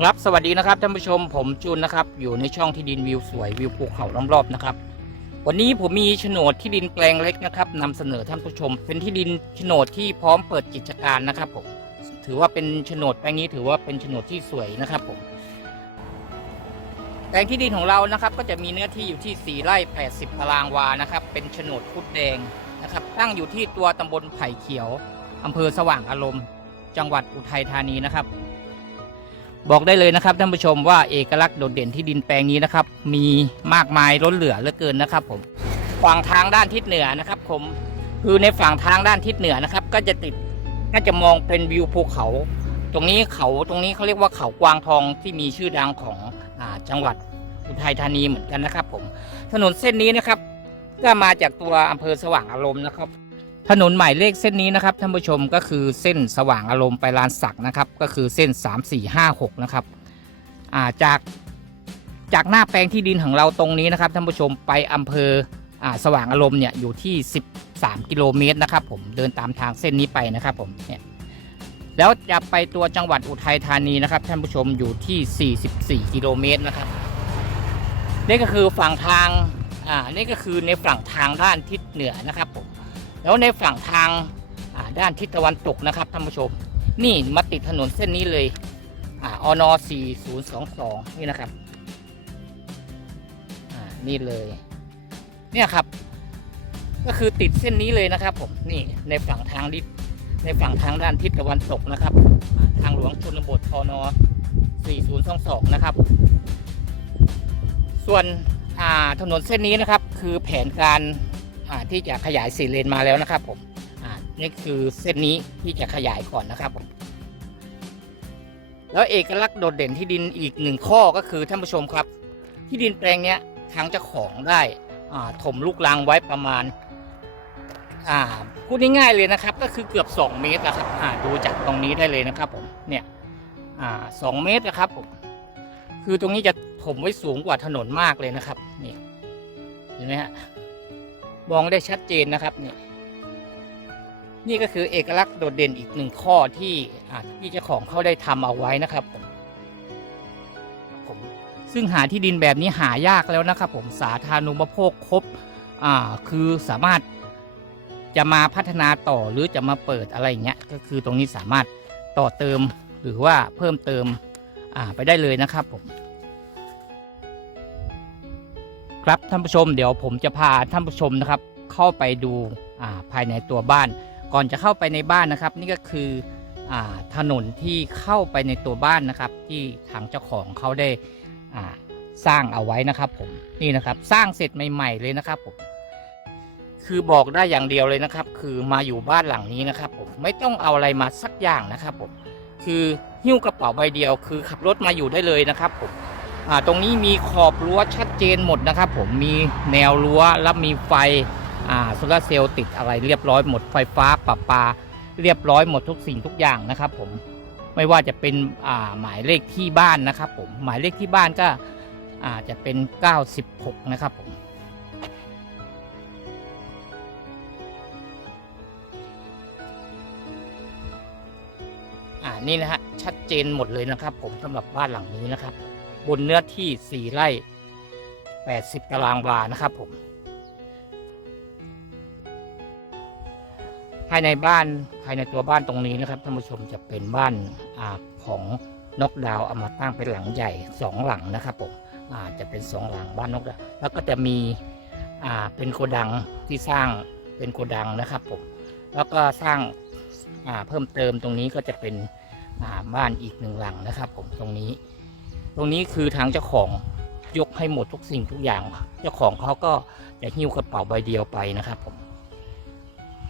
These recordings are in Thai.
ครับสวัสดีนะครับท่านผู้ชมผมจูนนะครับ อยู่ในช่องที่ดินวิวสวยวิวภูเขาล้อมรอบนะครับ วันนี้ผมมีโฉนดที่ดินแปลงเล็กนะครับนำเสนอท่านผู้ชม เป็นที่ดินโฉนดที่พร้อมเปิดกิจการนะครับผมถือว่าเป็นโฉนดแปลงนี้ถือว่าเป็นโฉนดที่สวยนะครับผมแปลงที่ดินของเรานะครับ ก็จะมีเนื้อที่อยู่ที่4ไร่80ตารางวานะครับ เป็นโฉนดพุดแดงนะครับ ตั้งอยู่ที่ตัวตำบลไผ่เขียวอำเภอสว่างอารมณ์ จังหวัดอุทัยธานีนะครับ บอกได้เลยนะครับท่านผู้ชมว่าเอกลักษณ์โดดเด่นที่ดินแปลงนี้นะครับ มีมากมายล้นเหลือเหลือเกินนะครับ ผมฝั่งทางด้านทิศเหนือนะครับ ผมคือในฝั่งทางด้านทิศเหนือนะครับ ก็จะติดก็จะมองเป็นวิวภูเขา ตรงนี้เขาตรงนี้เขาเรียกว่าเขากวางทองที่มีชื่อดังของอจังหวัดอุทัยธานีเหมือนกันนะครับ ผม ถนนเส้นนี้นะครับ ก็มาจากตัวอำเภอสว่างอารมณ์นะครับ ถนนหมายเลขเส้นนี้นะครับท่านผู้ชมก็คือเส้นสว่างอารมณ์ไปลานสักนะครับ ก็คือเส้น 3 4 5 6 นะครับาจากจากหน้าแปลงที่ดินของเราตรงนี้นะครับท่านผู้ชมไปอำเภออาสว่างอารมณ์เนี่ยอยู่ที่ 13 กิโลเมตรนะครับ ผมเดินตามทางเส้นนี้ไปนะครับผมเนี่ยแล้วจะไปตัวจังหวัดอุทัยธานีนะครับท่านผู้ชมอยู่ที่ 44 กิโลเมตรนะครับนี่ก็คือฝั่งทางอ่านี่ก็คือในฝั่งทางด้านทิศเหนือนะครับผม แล้วในฝั่งทางด้านทิศตะวันตกนะครับท่านผู้ชม นี่มาติดถนนเส้นนี้เลยอ่าอน4022 นี่นะครับนี่เลย เนี่ยครับ ก็คือติดเส้นนี้เลยนะครับ ผมนี่ในฝั่งทางดิในฝั่งทางด้านทิศตะวันตกนะครับ ทางหลวงชนบทอน4022 นะครับ ส่วนถนนเส้นนี้นะครับ คือแผนการ ที่จะขยายสี่เลนมาแล้วนะครับผมนี่คือเส้นนี้ที่จะขยายก่อนนะครับผมแล้วเอกลักษณ์โดดเด่นที่ดินอีกหนึ่งข้อก็คือท่านผู้ชมครับ ที่ดินแปลงนี้ทางเจ้าของได้ถมลูกรังไว้ประมาณาพูดง่ายๆเลยนะครับ ก็คือเกือบ 2 เมตรนะครับดูจากตรงนี้ได้เลยนะครับผมเนี่ยสองเมตรนะครับผมคือตรงนี้จะถมไว้สูงกว่าถนนมากเลยนะครับนี่เห็นไหมฮะ มองได้ชัดเจนนะครับนี่นี่ก็คือเอกลักษณ์โดดเด่นอีกหนึ่งข้อที่ที่เจ้าของเขาได้ทำเอาไว้นะครับผมซึ่งหาที่ดินแบบนี้หายากแล้วนะครับ ผมสาธารณูปโภคครบอ่าคือสามารถจะมาพัฒนาต่อหรือจะมาเปิดอะไรเงี้ยก็คือตรงนี้สามารถต่อเติมหรือว่าเพิ่มเติมไปได้เลยนะครับผม ครับท่านผู้ชมเดี๋ยวผมจะพาท่านผู้ชมนะครับ เข้าไปดูาภายในตัวบ้าน ก่อนจะเข้าไปในบ้านนะครับ นี่ก็คืออถนนที่เข้าไปในตัวบ้านนะครับ ที่ทางเจ้าของเขาได้สร้างเอาไว้นะครับ ผมนี่นะครับสร้างเสร็จใหม่ ๆ เลยนะครับผมคือบอกได้อย่างเดียวเลยนะครับ คือมาอยู่บ้านหลังนี้นะครับผมไม่ต้องเอาอะไรมาสักอย่างนะครับผมคือหิ้วกระเป๋าใบเดียว คือขับรถมาอยู่ได้เลยนะครับผม ตรงนี้มีขอบรั้วชัดเจนหมดนะครับ ผมมีแนวรั้วแล้วมีไฟโซลาเซลล์ติดอะไรเรียบร้อยหมดไฟฟ้าประปา เรียบร้อยหมดทุกสิ่งทุกอย่างนะครับ ผมไม่ว่าจะเป็นหมายเลขที่บ้านนะครับ ผมหมายเลขที่บ้านก็อาจะเป็น 96 นะครับผมนี่นะฮะชัดเจนหมดเลยนะครับ ผมสำหรับบ้านหลังนี้นะครับ บนเนื้อที่ 4 ไร่ 80 ตารางวานะครับผม ภายในบ้านภายในตัวบ้านตรงนี้นะครับท่านผู้ชมจะเป็นบ้านอาของนกดาวเอามาตั้งเป็นหลังใหญ่สองหลังนะครับผมอาจะเป็นสองหลังบ้านนกดาวแล้วก็จะมีอ่าเป็นโกดังที่สร้างเป็นโกดังนะครับผมแล้วก็สร้างอ่าเพิ่มเติมตรงนี้ก็จะเป็นอ่าบ้านอีกหนึ่งหลังนะครับผมตรงนี้ ตรงนี้คือทางเจ้าของยกให้หมดทุกสิ่งทุกอย่าง เจ้าของเขาก็จะหิ้วกระเป๋าใบเดียวไปนะครับผม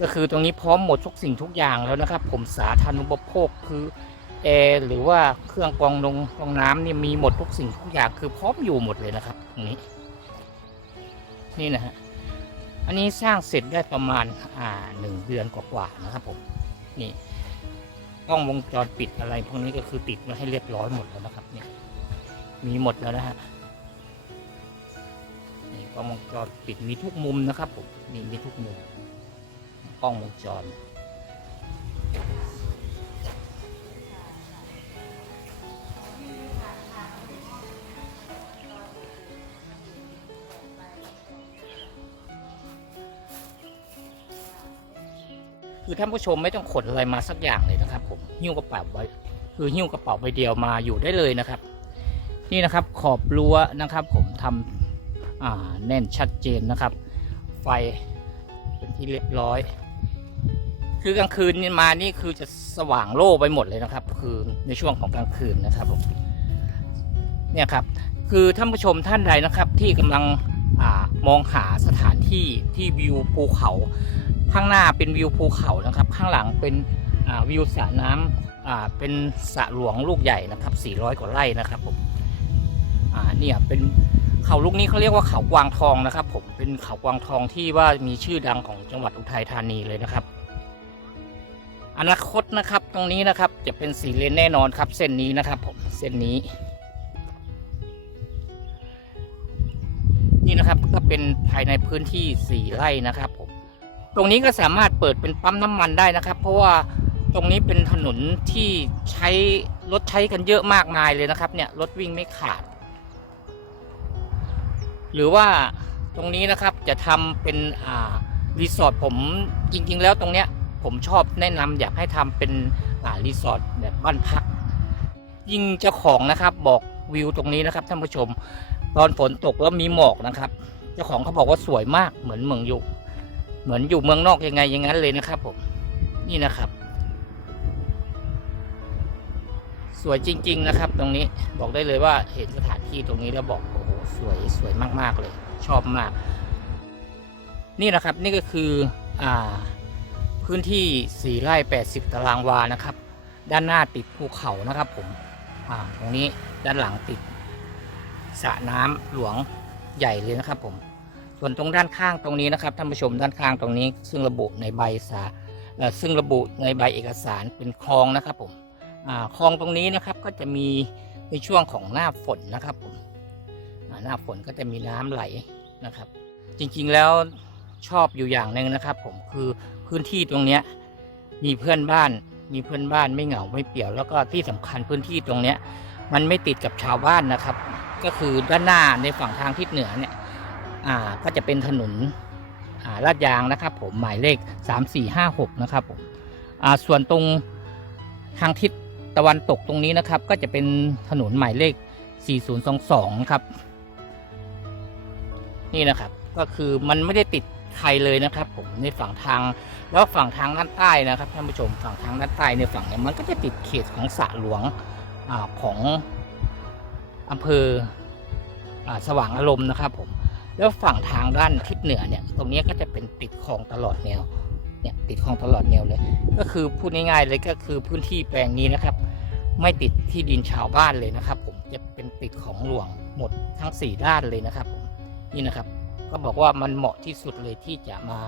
ก็คือตรงนี้พร้อมหมดทุกสิ่งทุกอย่างแล้วนะครับ ผมสาธารณูปโภคคือแอร์หรือว่าเครื่องกรองนงกรองน้ำเนี่ยมีหมดทุกสิ่งทุกอย่างคือพร้อมอยู่หมดเลยนะครับตรงนี้ นี่นะฮะอันนี้สร้างเสร็จได้ประมาณอ่าหนึ่งเดือนกว่าๆนะครับผมนี่กล้องวงจรปิดอะไรพวกนี้ก็คือติดมาให้เรียบร้อยหมดแล้วนะครับเนี่ย มีหมดแล้วนะฮะนี่กล้องวงจรปิดมีทุกมุมนะครับผมนี่มีทุกมุมกล้องวงจรคือท่านผู้ชมไม่ต้องขนอะไรมาสักอย่างเลยนะครับ ผมหิ้วกระเป๋าไว้คือหิ้วกระเป๋าใบเดียวมาอยู่ได้เลยนะครับ นี่นะครับขอบรั้วนะครับ ผมทำแน่นชัดเจนนะครับ ไฟเป็นที่เรียบร้อย คือกลางคืนมานี่คือจะสว่างโล่ไปหมดเลยนะครับ คือในช่วงของกลางคืนนะครับผมเนี่ยครับคือท่านผู้ชมท่านใดนะครับ ที่กำลังอมองหาสถานที่ที่วิวภูเขา ข้างหน้าเป็นวิวภูเขานะครับ ข้างหลังเป็นวิวสระน้ำอ่าเป็นสระหลวงลูกใหญ่นะครับ 400 กว่าไร่นะครับผม อ่าเนี่ยเป็นเขาลูกนี้เขาเรียกว่าเขากวางทองนะครับ ผมเป็นเขากวางทองที่ว่ามีชื่อดังของจังหวัดอุทัยธานีเลยนะครับ อนาคตนะครับตรงนี้นะครับจะเป็นสีเลนแน่นอนครับ เส้นนี้นะครับ ผมเส้นนี้ นี่นะครับก็เป็นภายในพื้นที่4ไร่นะครับผมตรงนี้ก็สามารถเปิดเป็นปั๊มน้ำมันได้นะครับ เพราะว่าตรงนี้เป็นถนนที่ใช้รถใช้กันเยอะมากมายเลยนะครับ เนี่ยรถวิ่งไม่ขาด หรือว่าตรงนี้นะครับจะทำเป็นอ่ารีสอร์ทผมจริง ๆ แล้วตรงเนี้ยผมชอบแนะนำอยากให้ทำเป็นอ่ารีสอร์ทแบบบ้านพัก ยิ่งเจ้าของนะครับบอกวิวตรงนี้นะครับท่านผู้ชม ตอนฝนตกแล้วมีหมอกนะครับ เจ้าของเขาบอกว่าสวยมากเหมือนเมืองอยู่ เหมือนอยู่เมืองนอกยังไงอย่างนั้นเลยนะครับผมนี่นะครับ สวยจริง ๆ นะครับ ตรงนี้บอกได้เลยว่าเห็นสถานที่ตรงนี้แล้วบอกโอ้โห สวยสวยมากๆเลย ชอบมาก นี่นะครับนี่ก็คืออ่าพื้นที่สี่ไร่แปดสิบตารางวานะครับ ด้านหน้าติดภูเขานะครับผมตรงนี้ด้านหลังติดสระน้ำหลวงใหญ่เลยนะครับผม ส่วนตรงด้านข้างตรงนี้นะครับท่านผู้ชมด้านข้างตรงนี้ ซึ่งระบุในใบสาซึ่งระบุในใบเอกสารเป็นคลองนะครับผมคลองตรงนี้นะครับก็จะมีในช่วงของหน้าฝนนะครับผม หน้าฝนก็จะมีน้ำไหลนะครับ จริงๆแล้วชอบอยู่อย่างหนึ่งนะครับ ผมคือพื้นที่ตรงเนี้ยมีเพื่อนบ้าน มีเพื่อนบ้านไม่เหงาไม่เปี่ยว แล้วก็ที่สำคัญพื้นที่ตรงเนี้ยมันไม่ติดกับชาวบ้านนะครับ ก็คือด้านหน้าในฝั่งทางทิศเหนือเนี่ยอ่าก็จะเป็นถนนอ่าลาดยางนะครับ ผมหมายเลข 3456 นะครับผมอ่าส่วนตรงทางทิศตะวันตกตรงนี้นะครับ ก็จะเป็นถนนหมายเลข 4022 ครับ นี่นะครับ ก็คือมันไม่ได้ติดใครเลยนะครับ ผมในฝั่งทางแล้วฝั่งทางด้านใต้นะครับท่านผู้ชมฝั่งทางด้านใต้ในฝั่งเนี้มันก็จะติดเขตของสระหลวงอของอำเภออสว่างอารมณ์นะครับ ผม แล้วฝั่งทางด้านทิศเหนือเนี่ยตรงนี้ก็จะเป็นติดคลองตลอดแนวเนี่ยติดคลองตลอดแนวเลย ก็คือพูดง่ายๆเลยก็คือพื้นที่แปลงนี้นะครับ ไม่ติดที่ดินชาวบ้านเลยนะครับ ผมจะเป็นติดของหลวงหมดทั้งสี่ด้านเลยนะครับผม นี่นะครับ ก็บอกว่ามันเหมาะที่สุดเลยที่จะมา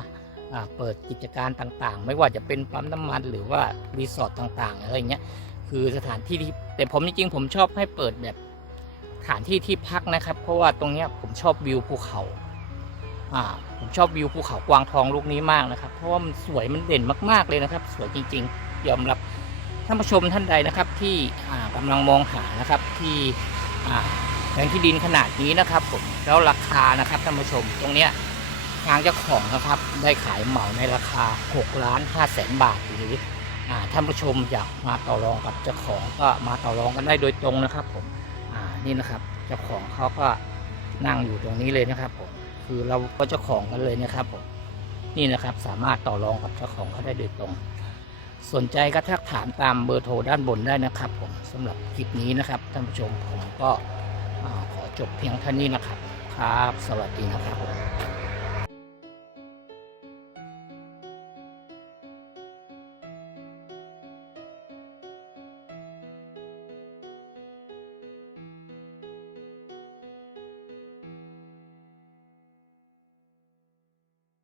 เปิดกิจการต่างๆ ไม่ว่าจะเป็นปั๊มน้ำมันหรือว่ารีสอร์ทต่างๆอะไรเงี้ยคือสถานที่ที่แต่ผมจริงๆผมชอบให้เปิดแบบสถานที่ที่พักนะครับ เพราะว่าตรงเนี้ยผมชอบวิวภูเขาอ่าผมชอบวิวภูเขากวางทองลูกนี้มากนะครับ เพราะว่ามันสวยมันเด่นมากๆเลยนะครับ สวยจริง ๆ ยอมรับท่านผู้ชมท่านใดนะครับที่อ่ากำลังมองหานะครับที่อ่า แปลงที่ดินขนาดนี้นะครับผมแล้วราคานะครับท่านผู้ชมตรงเนี้ยทางเจ้าของนะครับ ได้ขายเหมาในราคา6ล้าน5แสนบาทหรืออ่ท่านผู้ชมอยากมาต่อรองกับเจ้าของก็มาต่อรองกันได้โดยตรงนะครับผมนี่นะครับเจ้าของเขาก็นั่งอยู่ตรงนี้เลยนะครับผมคือเราก็เจ้าของกันเลยนะครับผมนี่นะครับสามารถต่อรองกับเจ้าของเขาได้โดยตรง สนใจก็ทักถามตามเบอร์โทรด้านบนได้นะครับ ผมสำหรับคลิปนี้นะครับท่านผู้ชมผมก็ ขอจบเพียงเท่านี้นะครับ ครับ สวัสดีนะครับ